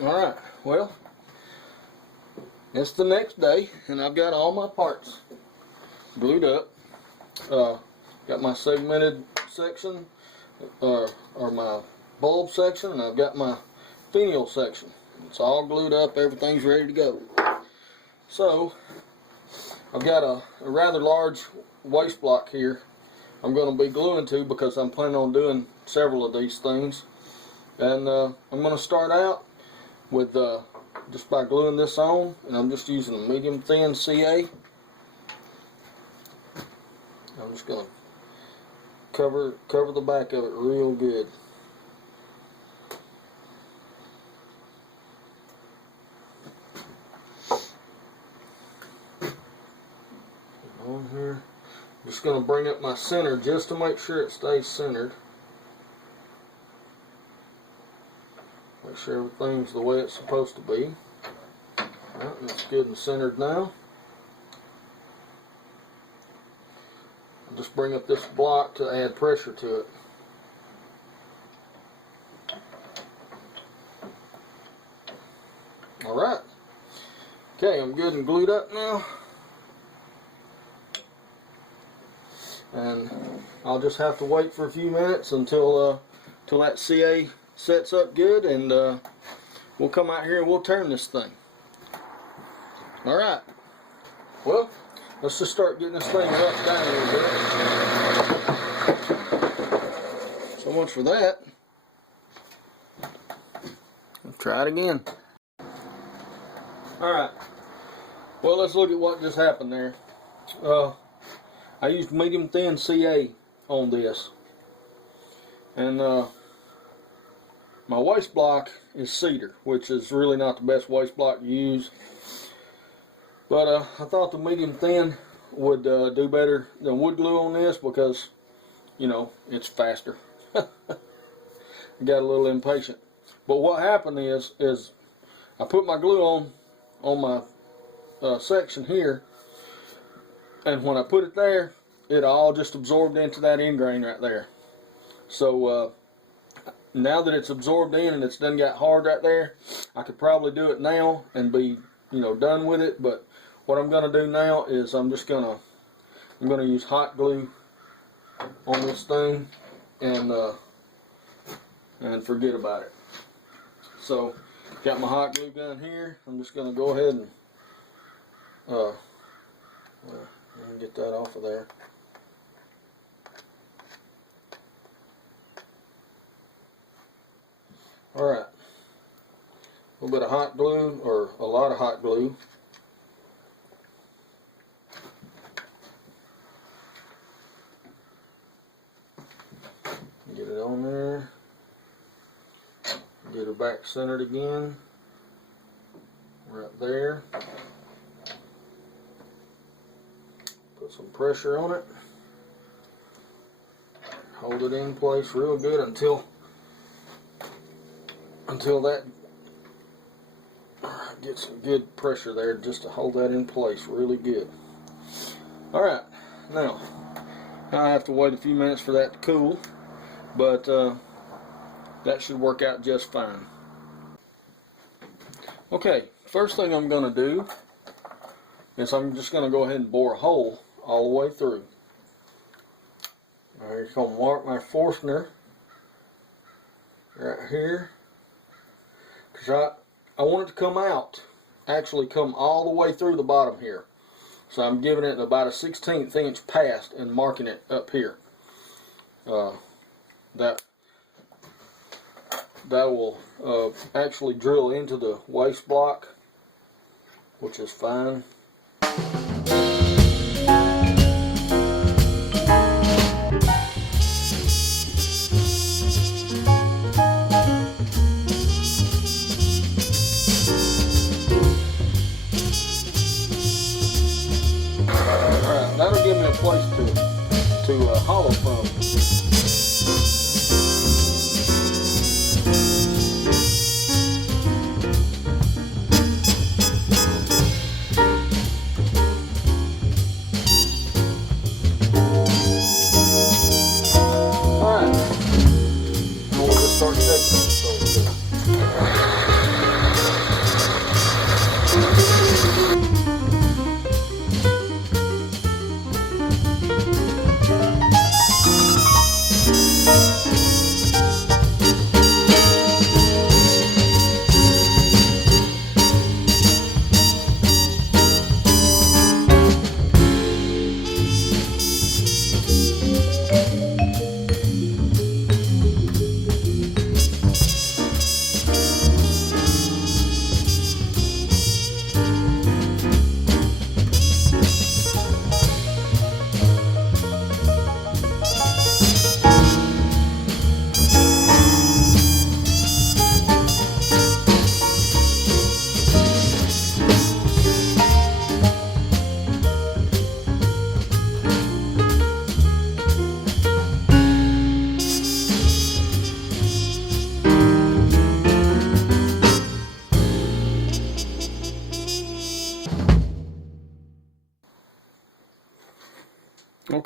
Alright, well, it's the next day and I've got all my parts glued up. Got my segmented section, or my bulb section, and I've got my finial section. It's all glued up, everything's ready to go. So, I've got a rather large waste block here I'm going to be gluing to because I'm planning on doing several of these things. And I'm going to start out with just by gluing this on, and I'm just using a medium thin CA. I'm just going to cover the back of it real good. On here, I'm just going to bring up my center just to make sure it stays centered. Make sure everything's the way it's supposed to be. Alright, that's good and centered now. I'll just bring up this block to add pressure to it. Alright. Okay, I'm good and glued up now. And I'll just have to wait for a few minutes until that CA sets up good, and we'll come out here and we'll turn this thing. Alright, well, let's just start getting this thing rubbed down a little bit. So much for that. Let's try it again. Alright, well, let's look at what just happened there. I used medium thin CA on this, and my waste block is cedar, which is really not the best waste block to use, but I thought the medium thin would do better than wood glue on this because, you know, it's faster. I got a little impatient, but what happened is I put my glue on my section here, and when I put it there, it all just absorbed into that end grain right there. So now that it's absorbed in and it's done got hard right there, I could probably do it now and be, you know, done with it. But what I'm going to do now is I'm going to use hot glue on this thing and forget about it. So got my hot glue gun here. I'm just going to go ahead and get that off of there. Alright, a little bit of hot glue, or a lot of hot glue. Get it on there. Get her back centered again. Right there. Put some pressure on it. Hold it in place real good until that gets some good pressure there, just to hold that in place really good. Alright, now I have to wait a few minutes for that to cool, but that should work out just fine. Okay, first thing I'm going to do is I'm just going to go ahead and bore a hole all the way through. I'm going to mark my Forstner right here, because I want it to come out, actually come all the way through the bottom here. So I'm giving it about a 1/16 inch past and marking it up here. That will actually drill into the waste block, which is fine. That'll give me a place to hollow from.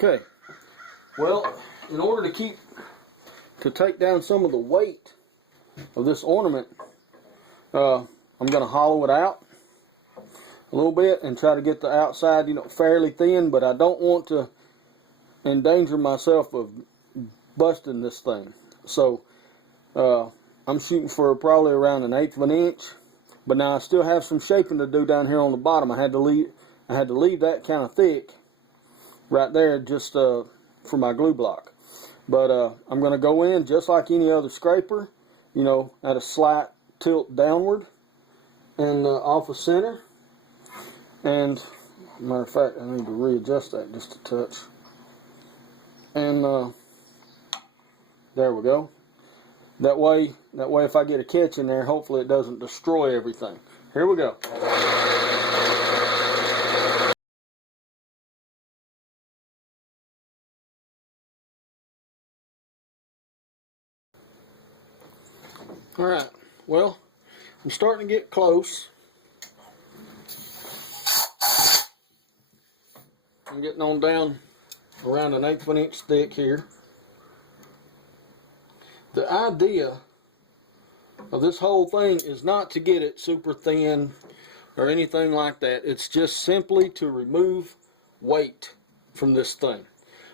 Okay, well, in order to take down some of the weight of this ornament, I'm going to hollow it out a little bit and try to get the outside, fairly thin, but I don't want to endanger myself of busting this thing. So I'm shooting for probably around 1/8 of an inch, but now I still have some shaping to do down here on the bottom. I had to leave that kind of thick right there just for my glue block. But I'm going to go in just like any other scraper, at a slight tilt downward and off of center. And matter of fact, I need to readjust that just a touch. And there we go. That way if I get a catch in there, hopefully it doesn't destroy everything. Here we go. Alright, well, I'm starting to get close. I'm getting on down around 1/8 of an inch thick here. The idea of this whole thing is not to get it super thin or anything like that. It's just simply to remove weight from this thing.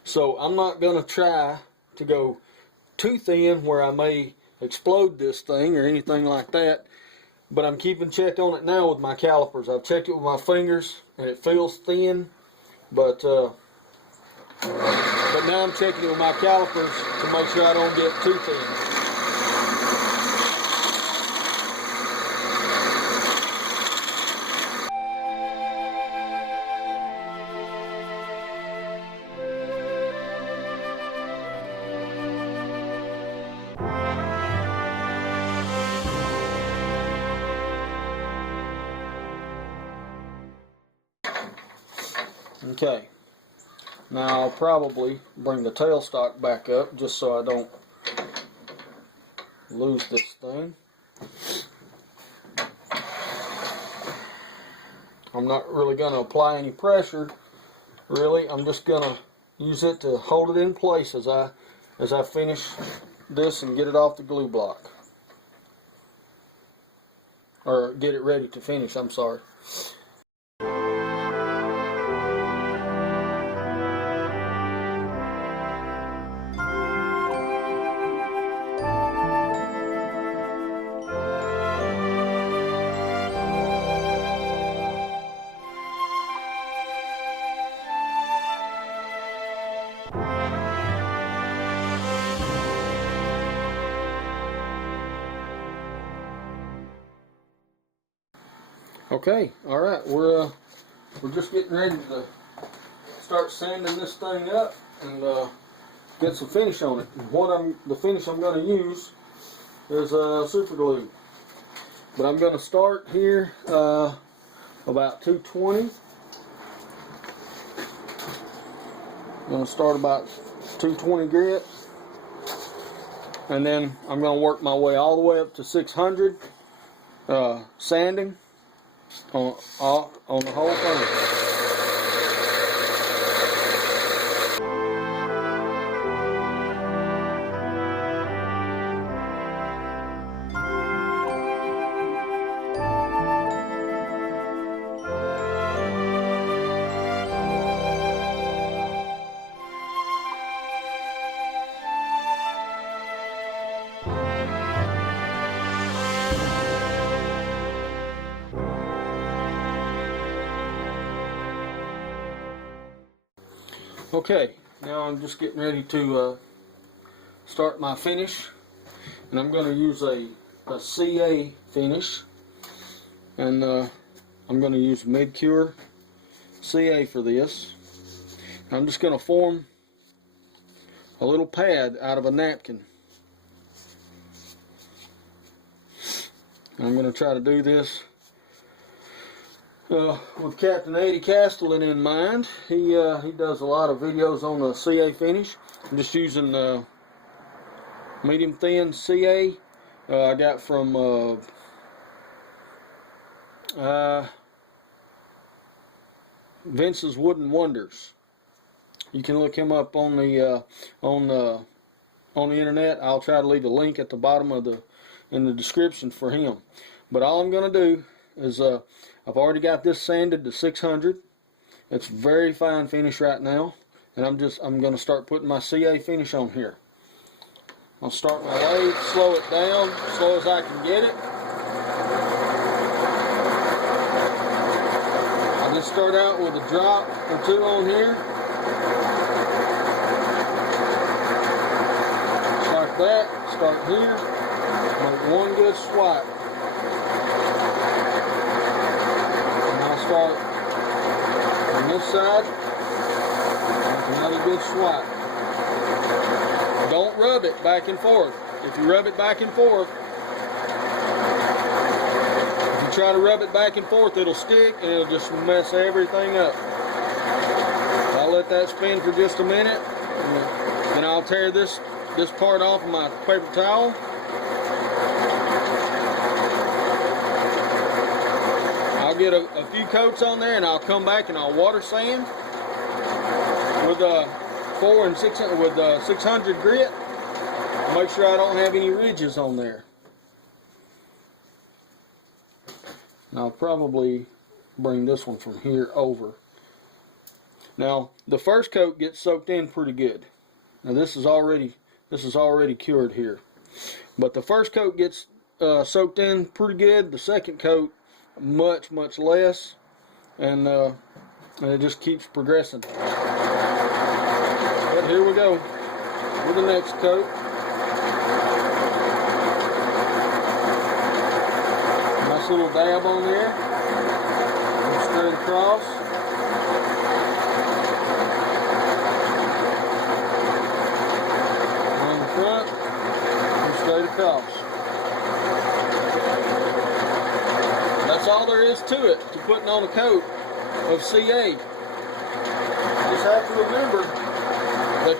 So I'm not going to try to go too thin where I may explode this thing or anything like that, but I'm keeping check on it now with my calipers. I've checked it with my fingers and it feels thin, but now I'm checking it with my calipers to make sure I don't get too thin. Okay, now I'll probably bring the tailstock back up just so I don't lose this thing. I'm not really going to apply any pressure, really. I'm just going to use it to hold it in place as I finish this and get it off the glue block. Or get it ready to finish, I'm sorry. Okay, all right, we're just getting ready to start sanding this thing up and get some finish on it. And the finish I'm going to use is super glue, but I'm going to start here about 220. I'm going to start about 220 grit, and then I'm going to work my way all the way up to 600 sanding on the whole thing. Okay, now I'm just getting ready to start my finish, and I'm going to use a CA finish, and I'm going to use mid-cure CA for this. I'm just going to form a little pad out of a napkin. I'm going to try to do this with Captain Eddie Castellan in mind. He does a lot of videos on the CA finish. I'm just using medium thin CA I got from Vince's Wooden Wonders. You can look him up on the internet. I'll try to leave a link at the bottom of in the description for him. But all I'm going to do is I've already got this sanded to 600. It's very fine finish right now, and I'm going to start putting my CA finish on here. I'll start my lathe, slow it down, slow as I can get it. I just start out with a drop or two on here. Just like that. Start here. Make one good swipe. And I'll start on this side. Make another good swipe. Don't rub it back and forth. If you rub it back and forth, if you try to rub it back and forth, it'll stick and it'll just mess everything up. I'll let that spin for just a minute, and then I'll tear this part off of my paper towel. I'll get a few coats on there, and I'll come back and I'll water sand with 600 grit. Make sure I don't have any ridges on there. And I'll probably bring this one from here over. Now the first coat gets soaked in pretty good. Now this is already cured here, but the first coat gets soaked in pretty good. The second coat much less, and it just keeps progressing. But here we go with the next coat. Nice little dab on there, and straight across. On the front, and straight across. That's all there is to it, to putting on a coat of CA. You just have to remember that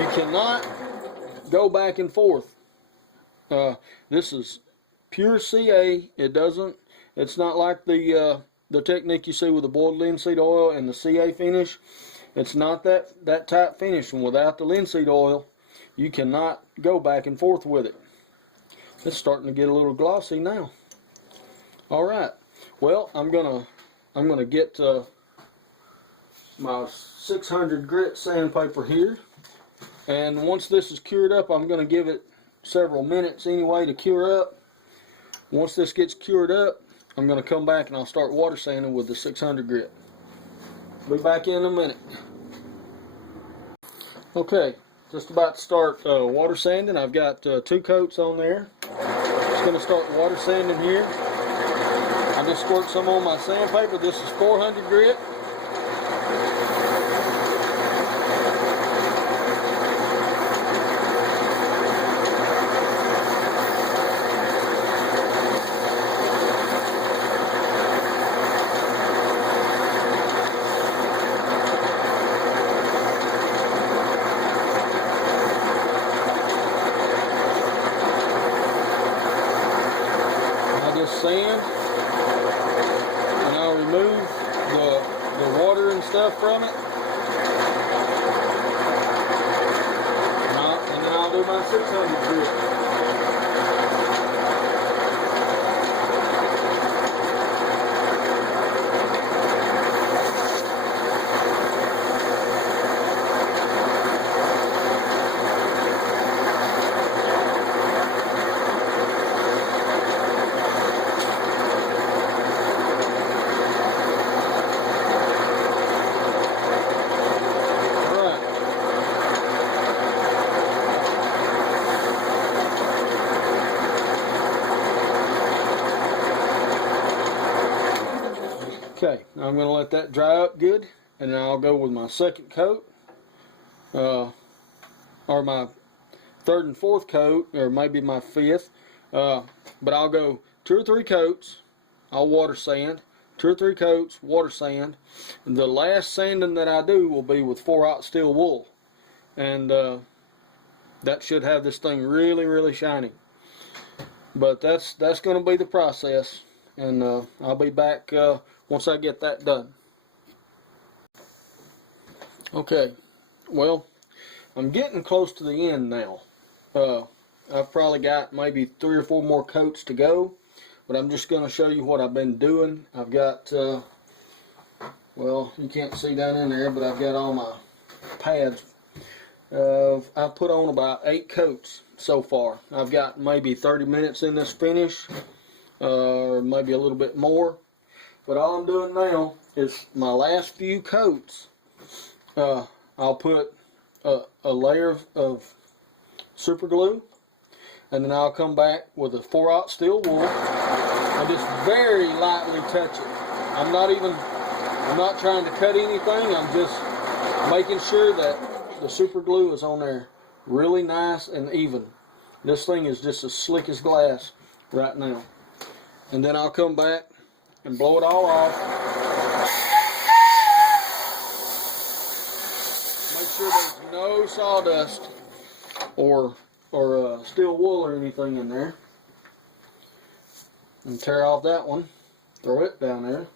you cannot go back and forth. This is pure CA. It's not like the technique you see with the boiled linseed oil and the CA finish. It's not that type finish, and without the linseed oil, you cannot go back and forth with it. It's starting to get a little glossy now. All right. Well, I'm gonna get my 600 grit sandpaper here, and once this is cured up, I'm gonna give it several minutes anyway to cure up. Once this gets cured up, I'm gonna come back and I'll start water sanding with the 600 grit. Be back in a minute. Okay, just about to start water sanding. I've got 2 coats on there. Just gonna start water sanding here. I just squirt some on my sandpaper. This is 400 grit. Sand, and I'll remove the water and stuff from it, and then I'll do my 600 grit. Okay, now I'm going to let that dry up good, and then I'll go with my second coat, or my third and fourth coat, or maybe my fifth, but I'll go 2 or 3 coats. I'll water sand, 2 or 3 coats, water sand, and the last sanding that I do will be with 4/0 steel wool, and that should have this thing really shiny. But that's going to be the process, and I'll be back once I get that done. Okay, well, I'm getting close to the end now. I've probably got maybe 3 or 4 more coats to go, but I'm just going to show you what I've been doing. I've got, well, you can't see down in there, but I've got all my pads. I've put on about 8 coats so far. I've got maybe 30 minutes in this finish, or maybe a little bit more. But all I'm doing now is my last few coats. I'll put a layer of super glue, and then I'll come back with a 4/0 steel wool and just very lightly touch it. I'm not trying to cut anything. I'm just making sure that the super glue is on there really nice and even. This thing is just as slick as glass right now. And then I'll come back and blow it all off. Make sure there's no sawdust or steel wool or anything in there. And tear off that one. Throw it down there.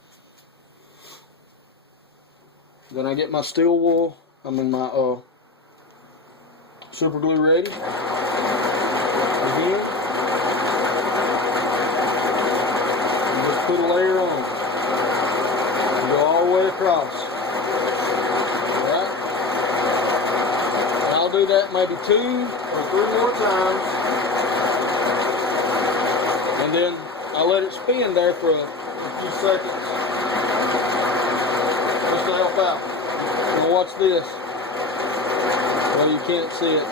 Then I get my steel wool, my super glue ready. Again. And just put a layer on. And go all the way across. Alright? And I'll do that maybe 2 or 3 more times. And then I'll let it spin there for a few seconds. Just to help out. Now watch this. Well, you can't see it.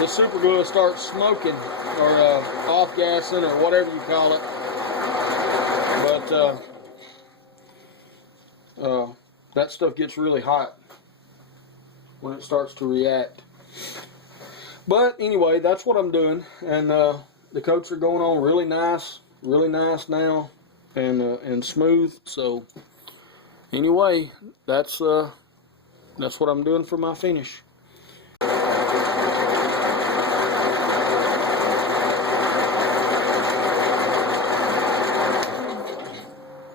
The super glue starts smoking or off-gassing or whatever you call it. But that stuff gets really hot when it starts to react. But anyway, that's what I'm doing, and the coats are going on really nice now, and smooth. So anyway, that's what I'm doing for my finish.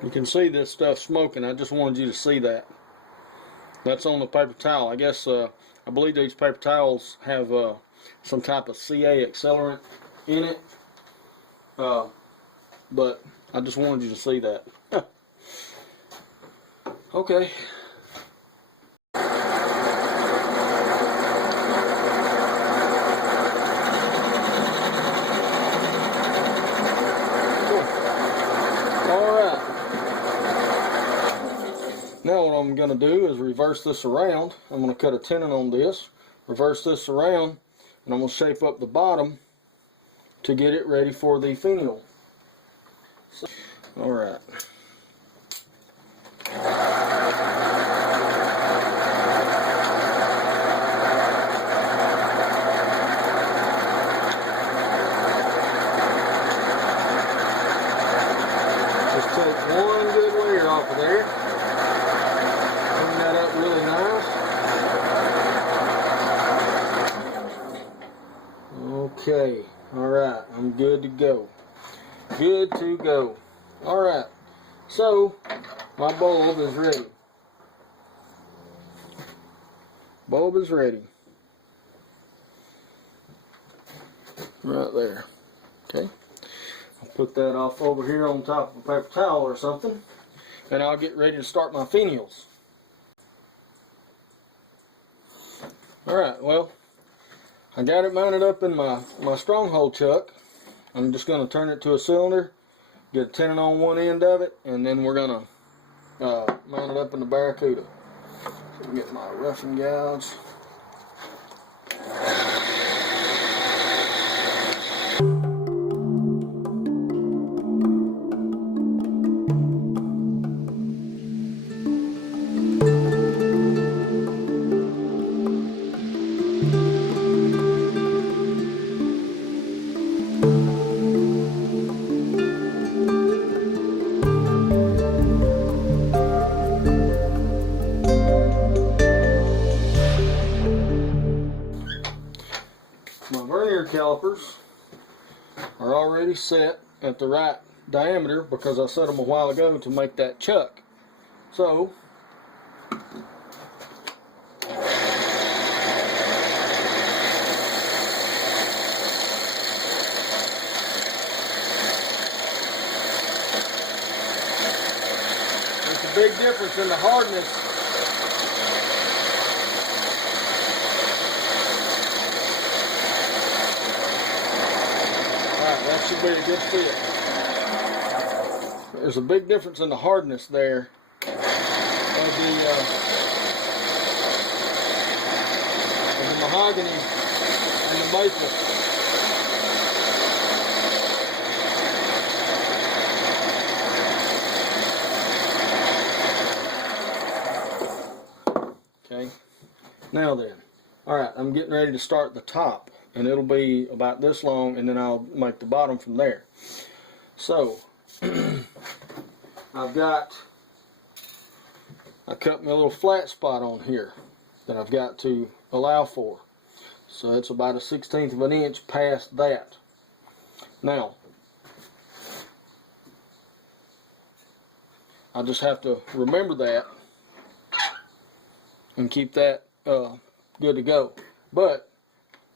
You can see this stuff smoking. I just wanted you to see that. That's on the paper towel. I guess I believe these paper towels have some type of CA accelerant in it. But I just wanted you to see that. Okay. Now what I'm going to do is reverse this around. I'm going to cut a tenon on this, reverse this around, and I'm going to shape up the bottom to get it ready for the finial. So, alright. Just take one good layer off of there. Really nice. Okay, alright, I'm good to go. Good to go. Alright, so my bulb is ready. Bulb is ready. Right there. Okay, I'll put that off over here on top of a paper towel or something, and I'll get ready to start my finials. Alright, well, I got it mounted up in my stronghold chuck. I'm just going to turn it to a cylinder, get a tenon on one end of it, and then we're going to mount it up in the Barracuda. So get my roughing gouge. My vernier calipers are already set at the right diameter because I set them a while ago to make that chuck. So big difference in the hardness. Alright, that should be a good fit. There's a big difference in the hardness there of the mahogany and the maple. Okay, now then, alright, I'm getting ready to start the top, and it'll be about this long, and then I'll make the bottom from there. So, I cut me a little flat spot on here that I've got to allow for. So it's about 1/16 of an inch past that. Now, I just have to remember that and keep that good to go. But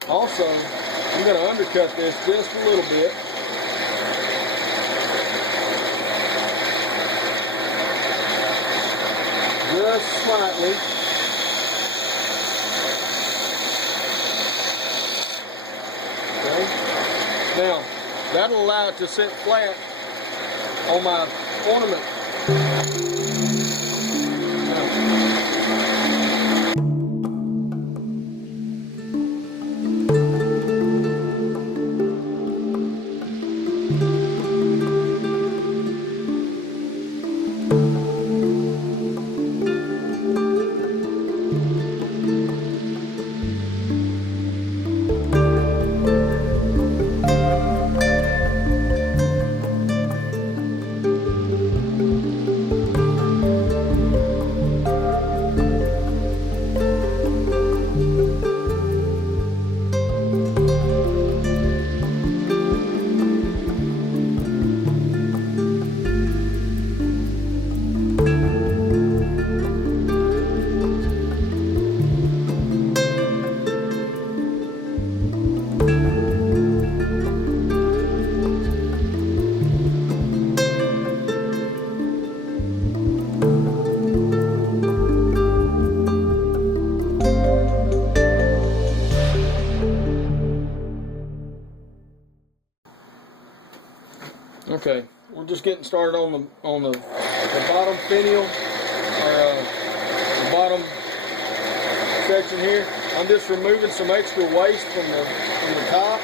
also, I'm going to undercut this just a little bit. Just slightly. Okay. Now, that'll allow it to sit flat on my ornament. Okay, we're just getting started on the bottom finial, or the bottom section here. I'm just removing some extra waste from the top.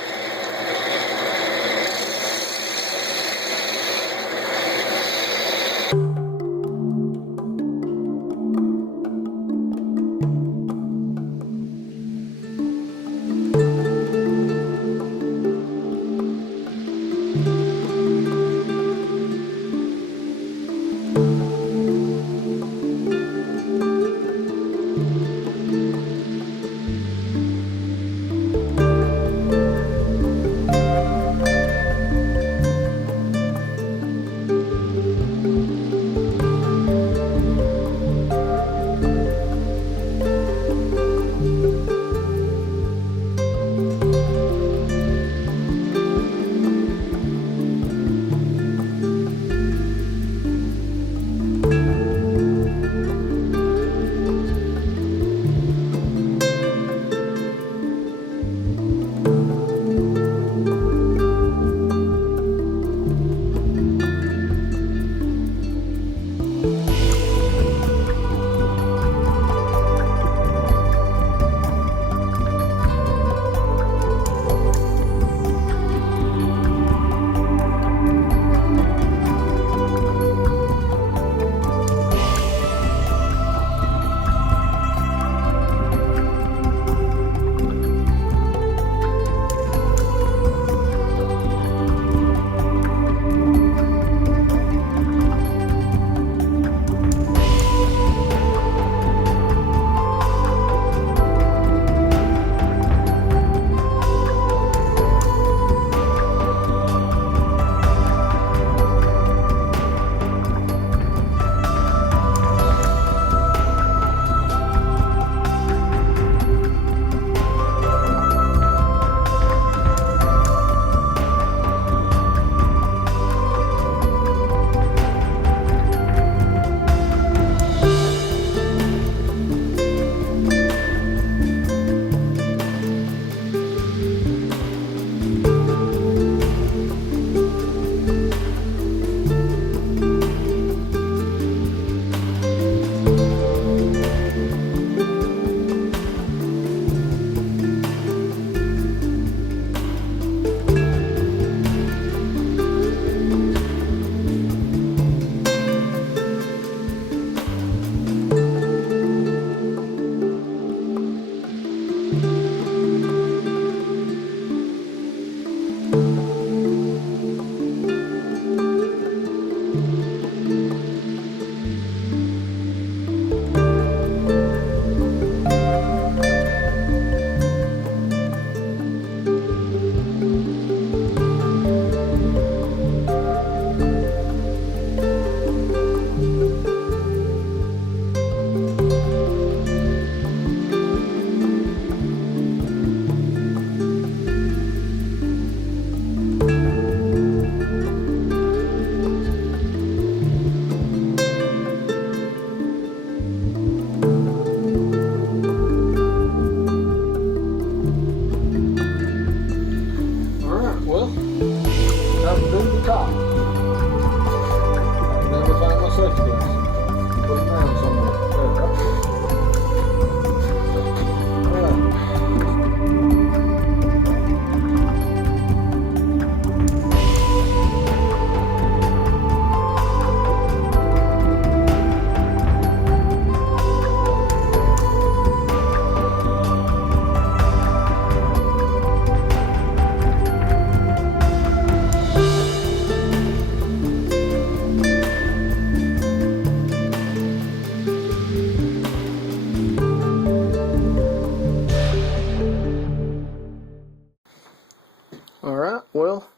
Alright, well,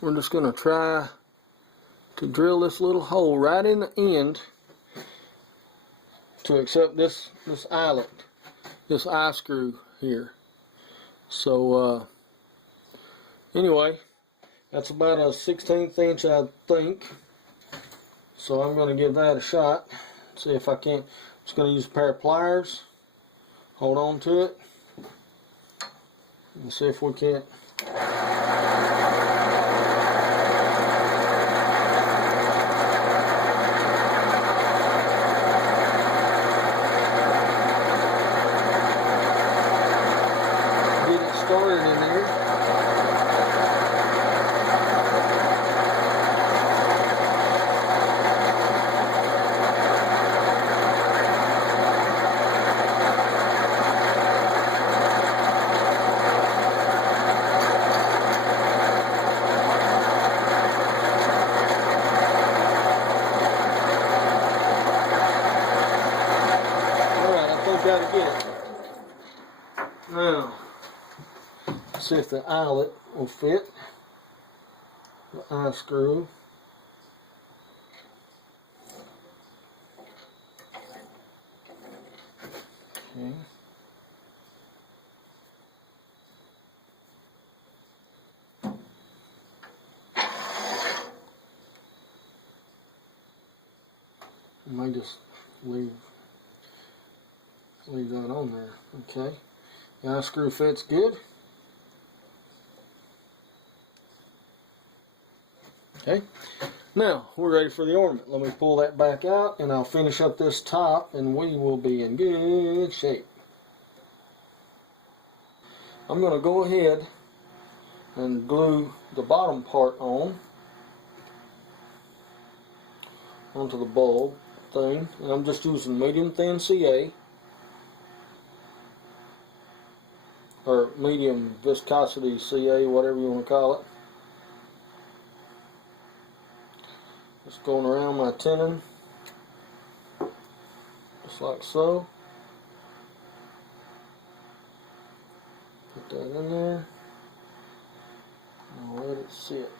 we're just going to try to drill this little hole right in the end to accept this eyelet, this eye screw here. So anyway, that's about a 1/16 inch, I think. So I'm going to give that a shot. See if I can't. I'm just going to use a pair of pliers. Hold on to it and see if we can't. Get it started in there. Gotta get it. Now, see if the eyelet will fit. The eye screw. Okay. I might just leave that on there. Okay, the eye screw fits good. Okay, now we're ready for the ornament. Let me pull that back out and I'll finish up this top and we will be in good shape. I'm going to go ahead and glue the bottom part onto the bulb thing, and I'm just using medium thin CA or medium viscosity CA, whatever you want to call it. Just going around my tenon, just like so. Put that in there, and I'll let it sit.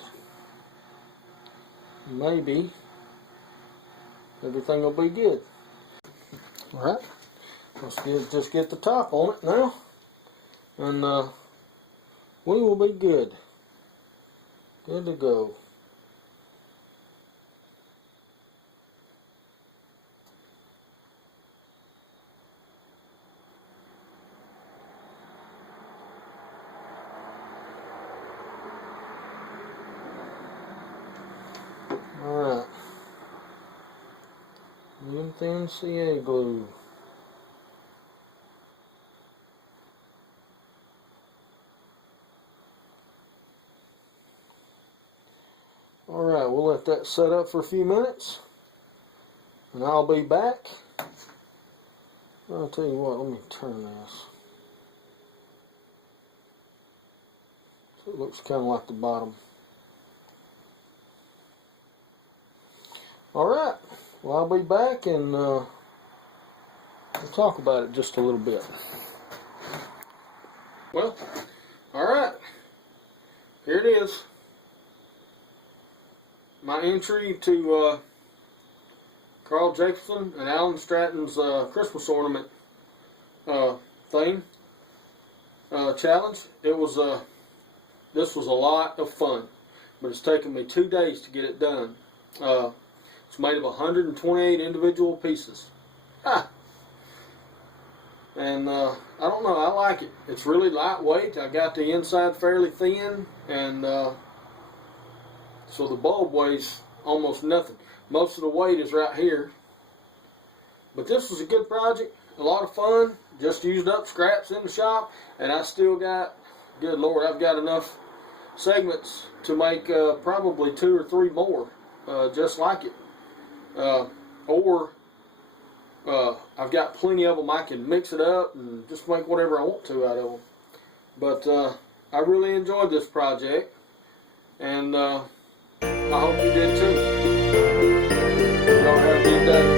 Maybe everything will be good. Alright, let's just get the top on it now. And we will be good. Good to go. Alright. Medium thin CA glue. Alright, we'll let that set up for a few minutes and I'll be back. I'll tell you what, let me turn this so it looks kind of like the bottom. Alright, well, I'll be back and we'll talk about it just a little bit. Well, alright, here it is. My entry to Carl Jacobson and Alan Stratton's Christmas ornament thing challenge. It was this was a lot of fun, but it's taken me 2 days to get it done. It's made of 128 individual pieces. And I don't know, I like it. It's really lightweight. I got the inside fairly thin, and so the bulb weighs almost nothing. Most of the weight is right here. But this was a good project, a lot of fun. Just used up scraps in the shop, and I still got, good Lord, I've got enough segments to make probably 2 or 3 more just like it. I've got plenty of them. I can mix it up and just make whatever I want to out of them. But I really enjoyed this project, and I hope you did too. Y'all have a good day.